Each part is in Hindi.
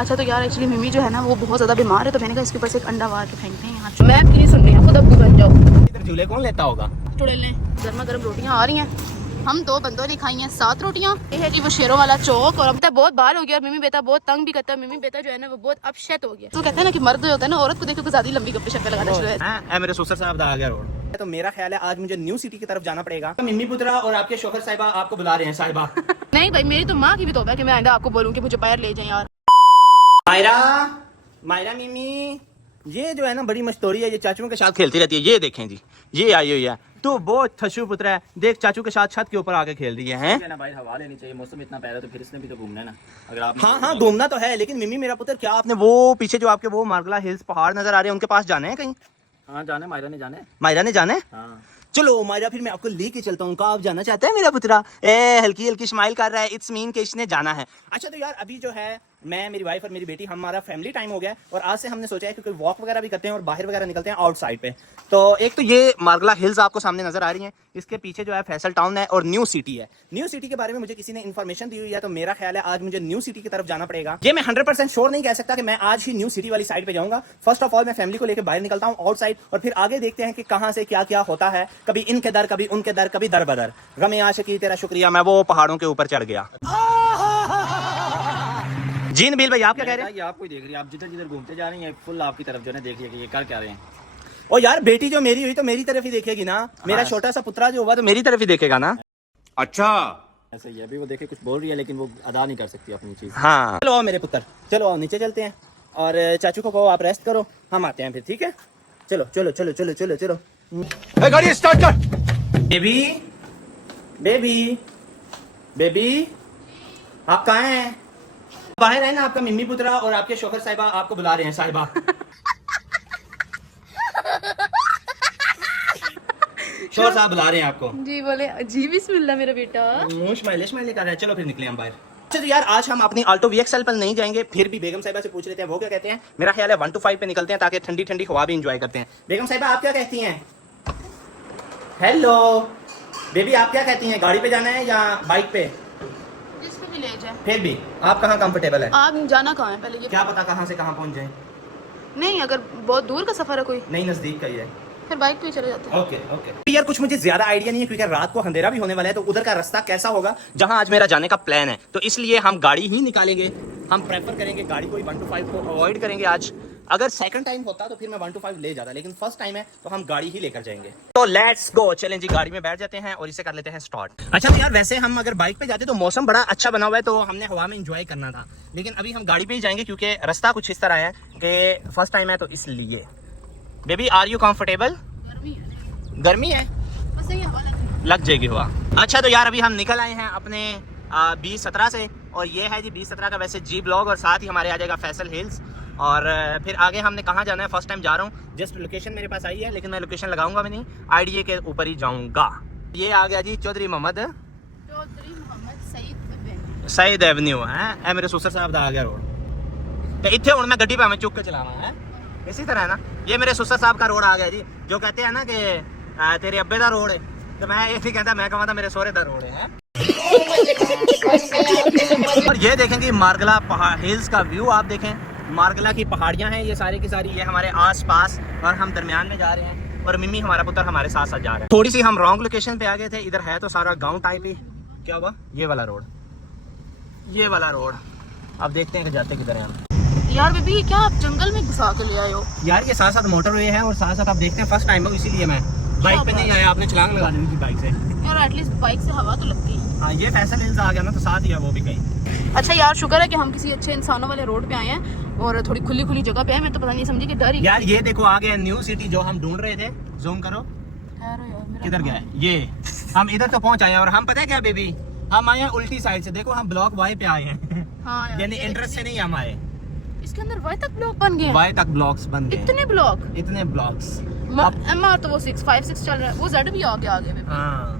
अच्छा तो यार एक्चुअली मिमी जो है ना वो बहुत ज़्यादा बीमार है, तो मैंने कहा इसके ऊपर से एक अंडा मार के फेंकते हैं यहाँ। मैं आपकी नहीं सुन रही हूँ, खुद अब बन जाओ। इधर झूले कौन लेता होगा? टुड़ेलें गर्मा गर्म रोटियाँ आ रही हैं, हम 2 बंदों ने खाई हैं 7 रोटियाँ। ये है कि वो शेरों वाला चौक, और अब तक बहुत बाल हो गया और मिमी बेटा बहुत तंग भी करता है। मिमी बेटा जो है ना वो बहुत अपसेट हो गया। तो कहते हैं ना कि मर्द जो होता है ना औरत को देख के ज्यादा लंबी गप्पे शप्पे लगाना शुरू है। मेरे ससुर साहब आ गया रोड। तो मेरा ख्याल है आज मुझे न्यू सिटी की तरफ जाना पड़ेगा। मिम्मी पुत्रा और आपके शोहर साहिबा आपको बुला रहे हैं। साहिबा नहीं भाई, मेरी तो माँ की भी तौबा है कि मैं आइंदा आपको बोलूँ कि मुझे पैर ले जाए यार। मायरा, मायरा मिमी, ये जो है ना बड़ी मस्तूरी है, ये चाचुओं के साथ खेलती रहती है। ये देखें जी, ये आई हुई है, तो बहुत थशु पुत्र है। देख चाचू के साथ छत के ऊपर आके खेल रही है ना भाई। हवा लेनी चाहिए, मौसम इतना प्यारा, तो फिर इसने भी तो घूमना है ना। अगर आप हाँ घूमना तो है, लेकिन मिमी मेरा पुत्र, क्या आपने वो पीछे जो आपके वो मार्गला हिल्स पहाड़ नजर आ रहे हैं उनके पास जाना है कहीं? हाँ जाना है, मायरा ने जाना है। मायरा ने जाना है? हाँ। चलो मायरा, फिर मैं आपको लेके चलता हूँ। कहाँ आप जाना चाहते हैं मेरा पुत्रा? हल्की हल्की स्माइल कर रहा है, इट्स मीन कि इसने जाना है। अच्छा तो यार अभी जो है मैं, मेरी वाइफ और मेरी बेटी, हमारा फैमिली टाइम हो गया और आज से हमने सोचा है कि कोई वॉक वगैरह भी करते हैं और बाहर वगैरह निकलते हैं आउटसाइड पे। तो एक तो ये मार्गला हिल्स आपको सामने नजर आ रही हैं, इसके पीछे जो है फैसल टाउन है और न्यू सिटी है। न्यू सिटी के बारे में मुझे किसी ने इन्फॉर्मेशन दी हुई है, तो मेरा ख्याल है आज मुझे न्यू सिटी की तरफ जाना पड़ेगा। ये मैं 100% श्योर नहीं कह सकता कि मैं आज ही न्यू सिटी वाली साइड पे जाऊंगा। फर्स्ट ऑफ ऑल मैं फैमिली को लेकर बाहर निकलता हूँ आउटसाइड, और फिर आगे देखते हैं कि कहाँ से क्या क्या होता है। कभी इनके दर, कभी उनके दर, कभी दर बदर। गमे आशिकी तेरा शुक्रिया, मैं वो पहाड़ों के ऊपर चढ़ गया। जी नबील भाई, आप क्या कह रहे हैं? आपको देख रही है, आप जिधर जिधर घूमते जा रही हैं फुल आपकी तरफ जो है देखिए कि ये कर क्या रहे हैं। ओ यार, बेटी जो मेरी हुई तो मेरी तरफ ही देखेगी ना। मेरा छोटा सा पुत्रा जो हुआ तो मेरी तरफ ही देखेगा ना। अच्छा ऐसे ही अभी वो देखे कुछ बोल रही है लेकिन वो अदा नहीं कर सकती अपनी चीज। हाँ चलो आओ मेरे पुत्र, चलो आओ नीचे चलते हैं, और चाचू को कहो आप रेस्ट करो, हम आते हैं फिर, ठीक है? चलो चलो चलो चलो चलो चलो, गाड़ी स्टार्ट कर। बेबी बेबी बेबी, आप कहाँ हैं? बाहर है ना, आपका मिम्मी पुत्रा और आपके शोहर साहिबा आपको बुला रहे हैं। साहिबा शोहर साहब बुला रहे हैं आपको। जी बोले जी, बिस्मिल्लाह मेरा बेटा। स्माइले स्माइले कर रहा है। चलो फिर निकले हम बाहर। अच्छा तो यार आज हम अपनी आल्टो VXL पर नहीं जाएंगे, फिर भी बेगम साहिबा से पूछ लेते हैं वो क्या कहते हैं। मेरा ख्याल है 1 to 5 पे निकलते हैं ताकि ठंडी ठंडी हवा भी इंजॉय करते हैं। बेगम साहिबा आप क्या कहती हैं? हेलो बेबी, आप क्या कहती हैं? गाड़ी पे जाना है या बाइक पे? जिस पे भी ले जाए। फिर भी आप कहाँ कंफर्टेबल है? आप जाना कहाँ है पहले ये? क्या पता कहाँ से कहाँ पहुँच जाए। नहीं, अगर बहुत दूर का सफर है कोई, नहीं नजदीक का ही है, फिर बाइक पे ही चले जाते हैं। Okay okay. यार कुछ मुझे ज्यादा आइडिया नहीं है क्योंकि रात को अंधेरा भी होने वाला है, तो उधर का रास्ता कैसा होगा जहां आज मेरा जाने का प्लान है, तो इसलिए हम गाड़ी ही निकालेंगे। हम प्रेफर करेंगे गाड़ी को 1 to 5 को अवॉइड करेंगे आज। अगर सेकंड टाइम होता तो फिर मैं 1 to 5 ले जाता, लेकिन फर्स्ट टाइम है तो हम गाड़ी ही लेकर जाएंगे। तो लेट्स गो, चलें जी, गाड़ी में बैठ जाते हैं और इसे कर लेते हैं स्टार्ट। अच्छा तो यार वैसे हम अगर बाइक पे जाते तो मौसम बड़ा अच्छा बना हुआ है, तो हमने हवा में एंजॉय करना था, लेकिन अभी हम गाड़ी पे ही जाएंगे क्योंकि रास्ता कुछ इस तरह है कि फर्स्ट टाइम है, तो इसलिए। Baby are you comfortable? गर्मी है, बस यही हवा लग जाएगी हवा। अच्छा तो यार अभी हम निकल आए हैं अपने 2017 से, और ये है जी 2017 का वैसे जी ब्लॉग, और साथ ही हमारे आ जाएगा फैसल हिल्स, और फिर आगे हमने कहाँ जाना है फर्स्ट टाइम जा रहा हूँ। जस्ट लोकेशन मेरे पास आई है, लेकिन मैं लोकेशन लगाऊंगा भी नहीं, आईडीए के ऊपर ही जाऊंगा। ये आ गया जी चौधरी मोहम्मद सईद एवेन्यू है, मेरे सुसर साहब का आ गया रोड। तो इतने हूँ मैं गड्डी भावें चुक के चलावा है, इसी तरह है ना। ये मेरे सुसर साहब का रोड आ गया जी, जो कहते हैं ना कि तेरे अब्बे का रोड है, तो मैं ये नहीं कहता, मैं कहता मेरे सोहरे का रोड है। और ये देखेंगे मार्गला पहाड़ हिल्स का व्यू, आप देखें मार्गला की पहाड़ियां हैं ये सारी की सारी, ये हमारे आस पास, और हम दरमियान में जा रहे हैं, और मिम्मी हमारा पुत्र हमारे साथ साथ जा रहे हैं। थोड़ी सी हम रॉन्ग लोकेशन पे आ गए थे, इधर है तो सारा गांव टाइप ही। क्या हुआ? ये वाला रोड, ये वाला रोड, अब देखते हैं कि जाते किधर हैं हम। यार बेबी, क्या आप जंगल में घुसा के ले आए हो? यार ये साथ साथ मोटरवे है और साथ साथ आप देखते हैं फर्स्ट टाइम है, इसीलिए मैं बाइक पे नहीं आया। आपने छलांग लगा दी थी बाइक से। यार एटलीस्ट बाइक से हवा तो लगती है। हाँ ये फैसल हिल्स आ गया ना, तो साथ ही है वो भी कहीं। अच्छा यार शुक्र है कि हम किसी अच्छे इंसानों वाले रोड पे आए हैं और थोड़ी खुली खुली जगह पे है। मैं तो पता नहीं समझी कि डर ही। यार ये देखो आ गया न्यू सिटी जो हम ढूंढ रहे थे, जूम करो किधर गया है। ये हम इधर तो पहुंच आए हैं, और हम पता है क्या बेबी, हम आए हैं उल्टी साइड से। देखो हम ब्लॉक वाई पे आए हैं। हाँ यानी इंटरेस्ट से नहीं हम आए, इसके अंदर वाई तक ब्लॉक बन गए। वाई तक ब्लॉक्स बन गए। इतने ब्लॉक, इतने ब्लॉक्स। MR तो वो 656 चल रहा है, वो Z भी आ गया आगे। हाँ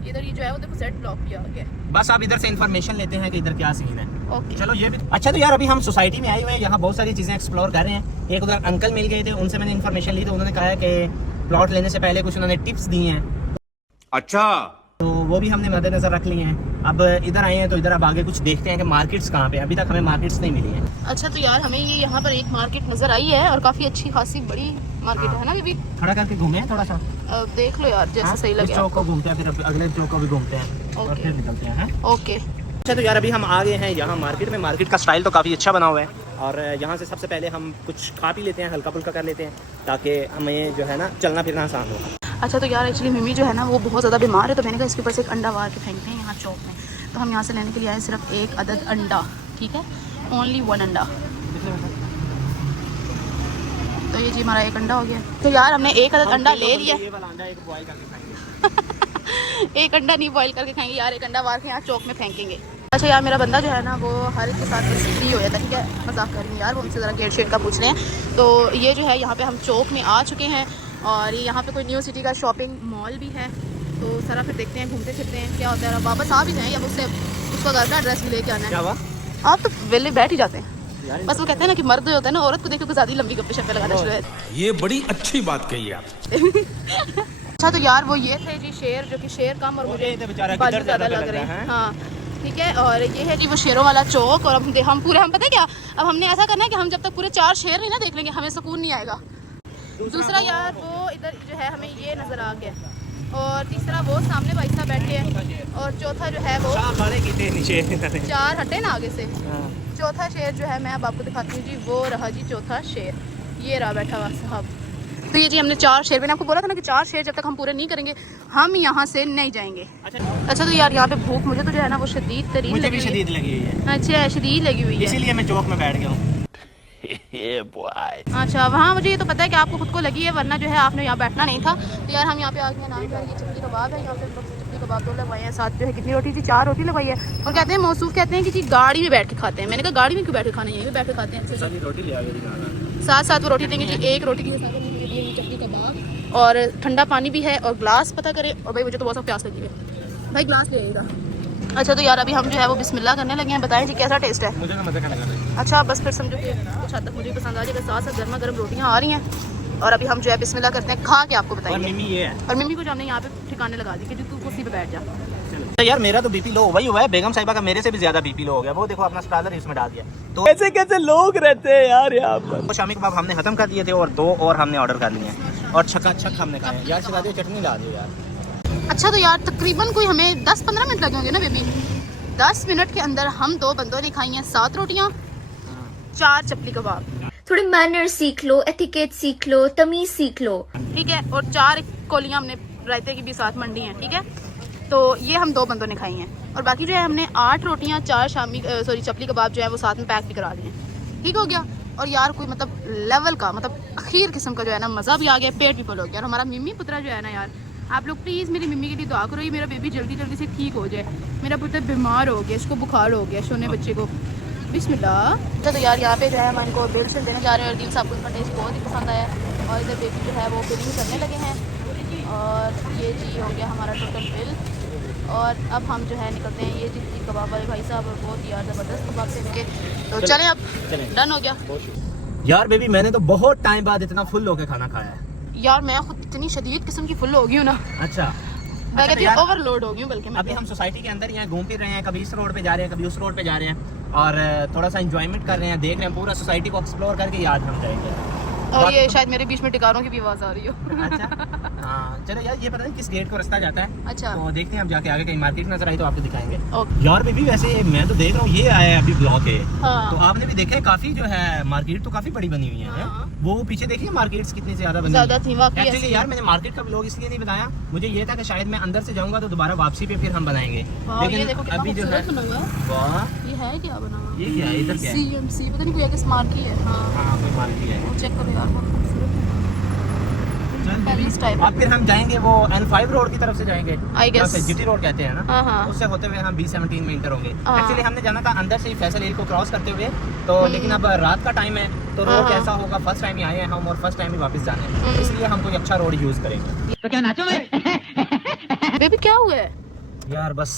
इधर ये जो है वो देखो Z ब्लॉक भी आ गया। बस आप इधर से इन्फॉर्मेशन लेते हैं कि इधर क्या सीन है। ओके चलो ये भी अच्छा। तो यार अभी हम सोसाइटी में आए हुए हैं, यहाँ बहुत सारी चीजें एक्सप्लोर कर रहे हैं। एक उधर अंकल मिल गए थे, उनसे मैंने इन्फॉर्मेशन ली, तो उन्होंने कहा है कि प्लॉट लेने से पहले कुछ उन्होंने टिप्स दी हैं। अच्छा तो वो भी हमने मद्देनजर रख लिए हैं। अब इधर आए हैं तो इधर अब आगे कुछ देखते हैं कि मार्केट्स कहाँ पे हैं। अभी तक हमें मार्केट्स नहीं मिली हैं। अच्छा तो यार हमें ये यहाँ पर एक मार्केट नजर आई है और काफी अच्छी खासी बड़ी मार्केट है ना बीबी। खड़ा करके घूमे हैं थोड़ा सा, अब देख लो यार जैसे सही इस लगे चौक को घूमते हैं, फिर अगले चौक को भी घूमते हैं और ओके। फिर निकलते हैं। ओके अच्छा तो यार अभी हम आ गए हैं यहाँ मार्केट में। मार्केट का स्टाइल तो काफ़ी अच्छा बना हुआ है और यहाँ से सबसे पहले हम कुछ खा पी लेते हैं, हल्का फुल्का कर लेते हैं ताकि हमें जो है ना चलना फिरना आसान हो। अच्छा तो यार एक्चुअली मिमी जो है ना वो बहुत ज़्यादा बीमार है, तो मैंने कहा इसके ऊपर से एक अंडा मार के फेंकते हैं यहाँ चौक में। तो हम यहाँ से लेने के लिए आए सिर्फ एक अदद अंडा, ठीक है, ओनली 1 अंडा। तो ये जी हमारा एक अंडा हो गया। तो यार हमने एक अदद अंडा ले लिया। ये वाला अंडा एक बॉयल करके खाएंगे। एक अंडा नहीं बॉईल करके खाएंगे यार, एक अंडा मार के यहाँ चौक में फेंकेंगे। अच्छा यार मेरा बंदा जो है ना वो हर एक के साथ फ्री हो जाता है, ठीक है, मजाक कर रही हूँ यार, वो उनसे ज़रा गेट शेड का पूछ रहे हैं। तो ये जो है यहाँ पे हम चौक में आ चुके हैं और ये यहाँ पे कोई न्यू सिटी का शॉपिंग मॉल भी है। तो सारा फिर देखते हैं, घूमते फिरते हैं क्या होता है। वापस आ भी जाएँ या उससे उसका घर का एड्रेस भी लेके आना क्या है। हुआ? आप तो वेले बैठ ही जाते हैं, बस वो कहते हैं ना कि मर्द होता है ना, औरत को देखो ज़्यादा लंबी गप्पे शप्पे लगाना शुरू है। ये बड़ी अच्छी बात कही आप। अच्छा तो यार वो ये थे जी शेर, जो कि शेर कम और मुझे बेचारा बाजू किधर ज़्यादा ज़्यादा लग रहे लग रहा हैं। है। हाँ ठीक है, और ये है जी वो शेरों वाला चौक। और अब हम पूरे, हम पता है क्या, अब हमने ऐसा करना है कि हम जब तक पूरे 4 शेर नहीं ना देख लेंगे हमें सुकून नहीं आएगा। दूसरा यार वो इधर जो है हमें ये नज़र आ गया, और तीसरा वो सामने भाई साहब बैठे हैं, और चौथा जो है वो नीचे 4 हटे ना आगे से। चौथा शेर जो है मैं अब आपको दिखाती हूँ जी, वो रहा जी चौथा शेर, ये रहा बैठा हुआ साहब। तो ये जी हमने 4 शेर, मैंने आपको बोला था ना कि 4 शेर जब तक हम पूरे नहीं करेंगे हम यहाँ से नहीं जाएंगे। अच्छा तो यार यहाँ पे भूख मुझे तो जो है ना वो शदीद तरीन मुझे लगी भी हुई है। शदीद लगी हुई है। अच्छा शदीद लगी हुई है, इसीलिए मैं चौक में बैठ गया हूँ। अच्छा वहाँ मुझे ये तो पता है कि आपको खुद को लगी है, वरना जो है आपने यहाँ बैठना नहीं था। तो यार हम यहाँ पे आ गए, नाम यार ये चटनी कबाब है, यहाँ पे चटनी कबाब 2 लगवाए हैं, साथ जो है कितनी रोटी थी, 4 रोटी लगवाई है। और कहते हैं मौसूफ कहते हैं कि जी गाड़ी में बैठ के खाते हैं। मैंने कहा गाड़ी में क्यों बैठ के खाना, यहीं पे बैठ के खाते हैं। रोटी ले आ गई, साथ साथ वो रोटी देंगे जी, एक रोटी के हिसाब से चटनी कबाब और ठंडा पानी भी है, और ग्लास पता करें। और भाई मुझे तो बहुत प्यास लगी है, भाई ग्लास ले आइएगा। अच्छा तो यार अभी हम जो है वो बिस्मिल्लाह करने लगे हैं। बताएं जी कैसा टेस्ट है? मुझे तो मज़ा करने लगा। अच्छा बस फिर समझो कि कुछ हद तक मुझे पसंद आ जाएगा। साथ साथ गर्मा गर्म रोटियाँ आ रही हैं और अभी हम जो है बिस्मिल्लाह करते हैं, खा के आपको और बताएंगे। मिमी ये है। और मिमी को जो हमने यहाँ पे ठिकाने लगा दी कि तू कुर्सी पे बैठ जा। यार मेरा तो बीपी लो वही हुआ है, बेगम साहिबा का मेरे से भी ज्यादा बीपी लो हो गया। वो देखो अपना स्टाइलर इसमें डाल दिया। तो कैसे कैसे लोग रहते हैं यार यहाँ पर। तो शामी कबाब हमने खत्म कर दिए थे और 2 और हमने ऑर्डर कर लिए हैं और छक्का हमने खाए। यार सिला दियो, चटनी ला दियो यार। अच्छा तो यार तकरीबन कोई हमें 10-15 मिनट लगे होंगे ना बेबी। 10 मिनट के अंदर हम 2 बंदों ने खाई हैं 7 रोटियाँ, 4 चपली कबाब। थोड़े मैनर सीख लो, एटिकेट सीख लो, तमीज सीख लो। ठीक है, और 4 कोलियाँ हमने रायते की भी साथ मंडी हैं। ठीक है, तो ये हम 2 बंदों ने खाई हैं, और बाकी जो है हमने 8 रोटियाँ 4 चपली कबाब जो है वो साथ में पैक भी करा लिए हैं। ठीक हो गया। और यार कोई मतलब लेवल का, मतलब अखीर किस्म का जो है ना मज़ा भी आ गया, पेट भी फुल हो गया। और हमारा मिमी पुत्रा जो है ना यार, आप लोग प्लीज़ मेरी मम्मी के लिए दुआ करो, ये मेरा बेबी जल्दी जल्दी से ठीक हो जाए। मेरा पुत्र बीमार हो गया, इसको बुखार हो गया, सोने बच्चे को। बिस्मिल्लाह। अच्छा तो यार यहाँ पे जो है हम इनको बिल शिल देने जा रहे हैं, और दिल साहब को इनका टेस्ट बहुत ही पसंद आया। और इधर बेबी जो है वो बिलिंग करने लगे हैं, और ये जी हो गया हमारा टोटल बिल। और अब हम जो है निकलते हैं। ये जी कबाब वाले भाई साहब बहुत ही यार ज़बरदस्त कबाब थे इनके। तो चलें अब, डन हो गया। यार बेबी मैंने तो बहुत टाइम बाद इतना फुल होकर खाना खाया है यार मैं खुद इतनी शदीद किस्म की फुल हो गई हूँ ना, अच्छा मैं कहती हूँ ओवरलोड हो गई हूँ बल्कि मैं। अभी हम सोसाइटी के अंदर यहाँ घूम फिर रहे हैं, कभी इस रोड पे जा रहे हैं, कभी उस रोड पे जा रहे हैं, और थोड़ा सा एंजॉयमेंट कर रहे हैं, देख रहे हैं पूरा सोसाइटी को एक्सप्लोर करके याद हम जाएंगे। और ये शायद मेरे बीच में टिकारों की भी आवाज़ आ रही हो। अच्छा हाँ चलो यार, ये पता नहीं किस गेट को रास्ता जाता है। अच्छा तो देखते हैं हम जाके आगे कहीं मार्केट नजर आई तो आपको दिखाएंगे। ओके। यार बेबी वैसे मैं तो देख रहा हूँ ये आया है अभी ब्लॉक है। हाँ। तो आपने भी देखा है काफी जो है मार्केट तो काफी बड़ी बनी हुई है। हाँ। वो पीछे देखिए मार्केट्स कितनी ज्यादा बनी ज़्यादा थी वाकई एक्चुअली ऐसी। यार मैंने मार्केट का ब्लॉग इसलिए नहीं बताया, मुझे ये था कि शायद मैं अंदर से जाऊंगा तो दोबारा वापसी पे फिर हम बनाएंगे। हाँ, ये लेकिन देखो कितना अभी जो है खूबसूरत बना हुआ है। वाह ये है क्या बना हुआ? ये क्या है इधर क्या है? CMC पता नहीं कोई किस मार्क की है। हाँ हाँ कोई मार्केट है। वो चेक करो यार, बहुत खूबसूरत है। चल Paris type। अब फिर हम जाएंगे वो N5 रोड की तरफ से जाएंगे, I guess। GT रोड कहते हैं ना। हाँ हाँ। उससे होते हुए हम B17 में इंटर होंगे। हाँ। एक्चुअली हमने जाना था अंदर से ही फैसल हिल को क्रॉस करते हुए, तो लेकिन अब रात का टाइम है तो रोड हाँ। कैसा होगा, फर्स्ट टाइम ही आए हैं हम और फर्स्ट टाइम ही वापस जाना है, इसलिए हम कोई अच्छा रोड यूज करेंगे। तो क्या नाचो बेबी क्या हुआ है? यार बस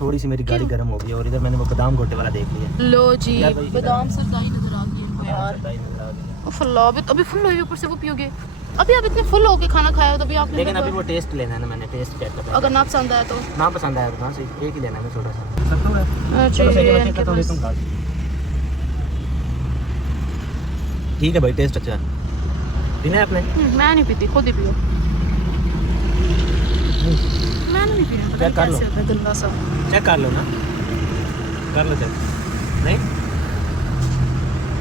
थोड़ी सी मेरी गाड़ी गर्म हो गई और इधर मैंने वो बादाम गोटे वाला देख लिया। लो जी यार भाई, बादाम सरदाई नजर आ गई इनको यार। सरदाई नजर आ गई है। फुल्ला अभी फुल हुई ऊपर से वो पियोगे। अभी आप इतने फुल होके खाना खाया हो, तभी आपने लेकिन अभी वो टेस्ट लेना है ना, मैंने टेस्ट चेक करना है। अगर ना पसंद आया तो ना पसंद आया तो ना सिर्फ एक ही लेना है छोटा सा। सब तो है। अच्छा, चलो सही ये है, इनके तो पास- तुम खा। ठीक है भाई, टेस्ट अच्छा है। पीना है आपने? मैं नहीं पीती, खुद ही पियो। मैं नहीं पी रही, पता नहीं चेक कर लो। कैसे होता है गंदा सा। चेक कर लो ना, कर लो चेक। नहीं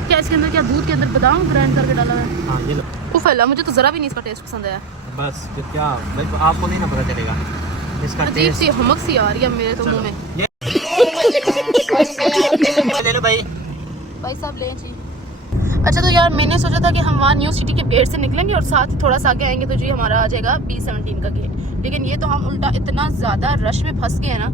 क्या इसके अंदर, क्या दूध के अंदर बादाम ग्राइंड करके डाला है? हाँ ये लो उफ अल्लाह, मुझे तो जरा भी नहीं इसका टेस्ट पसंद आया। बस। फिर क्या भाई, आपको नहीं ना पता चलेगा इसका अजीब टेस्ट। सी हमक सी आ रही है मेरे तो मुंह में। ले लो भाई। भाई साहब लें जी। अच्छा तो यार मैंने सोचा था कि हम वहाँ न्यू सिटी के गेट से निकलेंगे और साथ ही थोड़ा सा आगे आएंगे तो जी हमारा आ जाएगा B17 का गेट। लेकिन ये तो हम उल्टा इतना ज़्यादा रश में फंस गए हैं ना,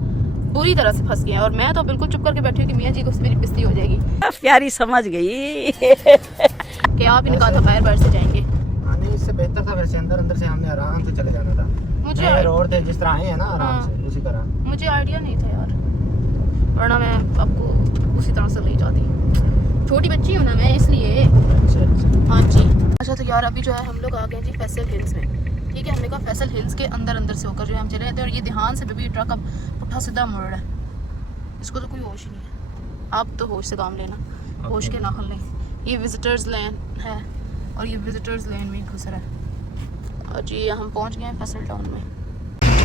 बुरी तरह से फंस गए हैं। और मैं तो बिल्कुल चुप करके बैठी हूँ कि मियाँ जी को मेरी बेइज्जती हो जाएगी। प्यारी समझ गई। कि आप इनका था बाहर बाहर से जाएंगे। हाँ नहीं, इससे बेहतर था वैसे अंदर से हमने आराम से चले जाना था। मुझे ये रोड थे जिस तरह आए हैं ना आराम हाँ। से उसी तरह। मुझे आइडिया नहीं था यार, वरना मैं आपको उसी तरह से ले जाती। छोटी बच्ची हूँ ना मैं, इसलिए। अच्छा हाँ जी। अच्छा तो यार अभी जो है हम लोग आ गए जी फैसल हिल्स में। ठीक है, हमने कहा फैसल हिल्स के अंदर से होकर जो है हम चले जाते हैं। और ये ध्यान से बेबी ट्रक अब पुट्ठा सीधा मुड़ रहा है, इसको तो कोई होश ही नहीं है। आप तो होश से काम लेना, होश के नाखुन लें। ये विजिटर्स लेन है और ये विजिटर्स लेन में घुस रहा है। और जी हम पहुँच गए हैं फैसल टाउन में।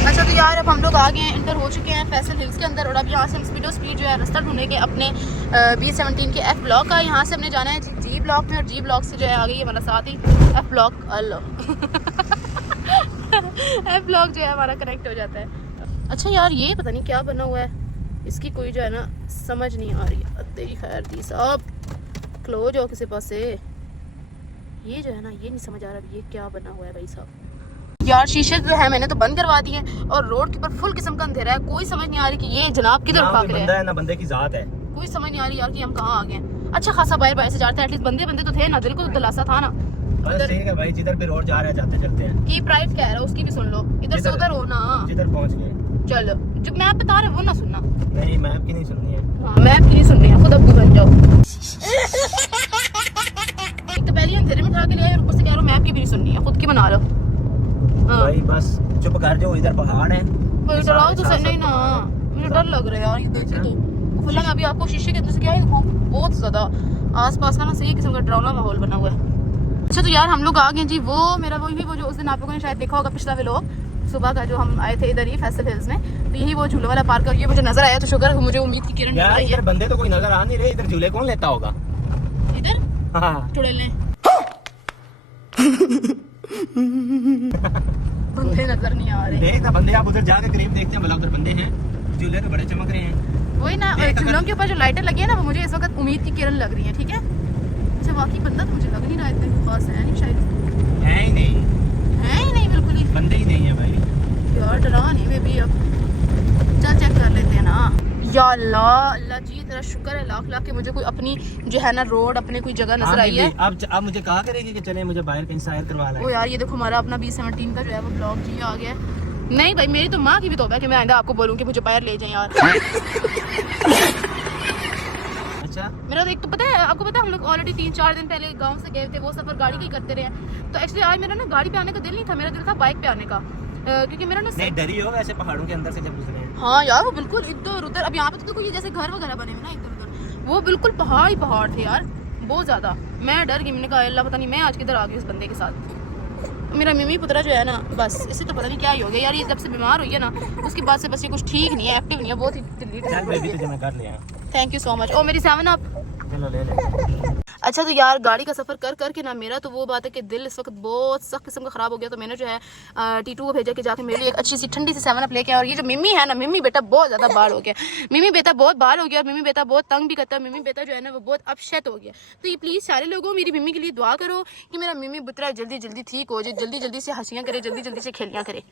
अच्छा तो यार अब हम लोग आ गए हैं, इंटर हो चुके हैं फैसल हिल्स के अंदर। और अब यहाँ से हम स्पीड जो है रास्ता ढूंढेंगे अपने B17 के F ब्लॉक का। यहाँ से हमने जाना है जी ब्लॉक में, और जी ब्लॉक से जो है आ गई है हमारा साथ ही F ब्लॉक। F ब्लॉक जो है हमारा कनेक्ट हो जाता है। अच्छा यार ये पता नहीं क्या बना हुआ है, इसकी कोई जो है ना समझ नहीं आ रही है। तेरी खैर दी साहब, क्लो जाओ किसी पास से। ये जो है ना ये नहीं समझ आ रहा ये क्या बना हुआ है भाई साहब। यार शीशे जो है मैंने तो बंद करवा दिए और रोड के ऊपर फुल किस्म का अंधेरा है। कोई समझ नहीं आ रही कि ये जनाब किधर भाग रहे बंदा हैं। है ना बंदे की जात है। कोई समझ नहीं आ रही यार कि हम कहाँ आ गए। अच्छा खासा बाहर से जाते हैं, एटलीस्ट बंदे तो थे ना, दिल को तो दिलासा था ना। बस ठीक है भाई, जिधर भी रोड जा रहे हैं जाते चलते हैं। की प्राइड कह रहा है उसकी भी सुन लो, इधर से उधर हो ना। जिधर पहुंच गए चलो जो मैं बता रहा हूँ वो ना सुनना। नहीं, मैप की नहीं सुननी है। हाँ मैप की नहीं सुननी है, खुद अब्बू बन जाओ। एक तो पहले अंधेरे में उठा के लिया और ऊपर से कह रहा हूँ मैप की भी नहीं सुननी है, खुद की बना लो। हाँ भाई बस चुप कर जाओ, इधर पहाड़ है। कोई डराओ तो सही नहीं ना, मुझे डर लग रहा है यार ये देखिए तो। खुला मैं अभी आपको शीशे के अंदर से क्या है बहुत ज्यादा आसपास का ना सही किस्म का डरावना माहौल बना हुआ है। अच्छा तो यार हम लोग आ गए जी, वो मेरा वही वो जो उस दिन आप लोगों ने शायद देखा होगा पिछला व्लॉग सुबह का, जो हम आए थे इधर ही फैसल हिल्स में। तो यही वो झूले वाला पार्क, और ये मुझे नजर आया तो शुक्र है, मुझे उम्मीद की किरण यार नजर आई इधर बंदे तो कोई नजर आ नहीं रहे, इधर झूले कौन लेता होगा? है। इधर हाँ टुड़ेलने बंदे नजर नहीं आ रहे। देख ना बंदे, आप उधर जाकर करीब देखते हैं भला उधर बंदे हैं। झूले तो बड़े चमक रहे हैं। वही ना, झूलों के ऊपर जो लाइटें लगी है ना वो मुझे इस वक्त उम्मीद की किरण लग रही है। ठीक है, अच्छा बाकी बंदा तो मुझे लग नहीं रहा इतने पास है नहीं, शायद है ही नहीं, है ही नहीं बिल्कुल ही। बंदे ही नहीं है भाई। यार डरा नहीं मैं भी, अब चल चेक कर लेते हैं ना। या अल्लाह अल्लाह जी तेरा शुक्र है लाख लाख के मुझे कोई अपनी जो है ना रोड अपने कोई जगह नजर आई है। अब मुझे कहा करेगी कि चले मुझे बाहर कहीं सैर करवा लाए। ओ यार ये देखो हमारा अपना B17 का जो है वो ब्लॉग जी आ गया है। नहीं भाई मेरी तो माँ की भी तौबा है कि मैं आइंदा आपको बोलूँ कि मुझे बाहर ले जाएं यार। अच्छा मेरा तो एक तो पता है आपको, पता है हम लोग ऑलरेडी 3-4 दिन पहले गांव से गए थे, वो सफर गाड़ी का ही करते रहे। तो एक्चुअली आज मेरा ना गाड़ी पे आने का दिल नहीं था, मेरा दिल था बाइक पे आने का, क्योंकि मेरा ना नहीं डरी हो वैसे पहाड़ों के अंदर से जब गुजरे हैं। हाँ यार वो बिल्कुल इधर उधर, अब यहाँ पे तो कोई जैसे घर वगैरह बने हुए ना इधर उधर, वो बिल्कुल पहाड़ ही पहाड़ थे यार, बहुत ज्यादा। मैं डर गई, मैंने कहा अल्लाह पता नहीं मैं आज किधर आ गई उस बंदे के साथ। मेरा मिमी पुत्रा जो है ना बस इसे तो पता नहीं क्या ही हो गया यार, ये जब से बीमार हुई है ना उसके बाद से बस ये कुछ ठीक नहीं है, एक्टिव नहीं है, बहुत ही चल बेबी तुझे मैं कर लिया। Thank you so much. ओ मेरी 7 अप। चलो ले ले। अच्छा तो यार गाड़ी का सफ़र कर करके ना मेरा तो वो बात है कि दिल इस वक्त बहुत सख्त किस्म का ख़राब हो गया। तो मैंने जो है T2 को भेजा कि जाके मेरे लिए एक अच्छी सी ठंडी सी 7 अप लेके आया। और ये जो मिमी है ना, मिमी बेटा बहुत ज़्यादा बाल हो गया, मिमी बेटा बहुत बाल हो गया, और मिमी बेटा बहुत तंग भी करता है, मिमी बेटा जो है ना वो बहुत अपसेट हो गया। तो ये प्लीज़ सारे लोगों मेरी मिमी के लिए दुआ करो कि मेरा मिमी बुतरा जल्दी जल्दी ठीक हो जाए, जल्दी जल्दी से हंसियाँ करे, जल्दी जल्दी से खेलियाँ करे।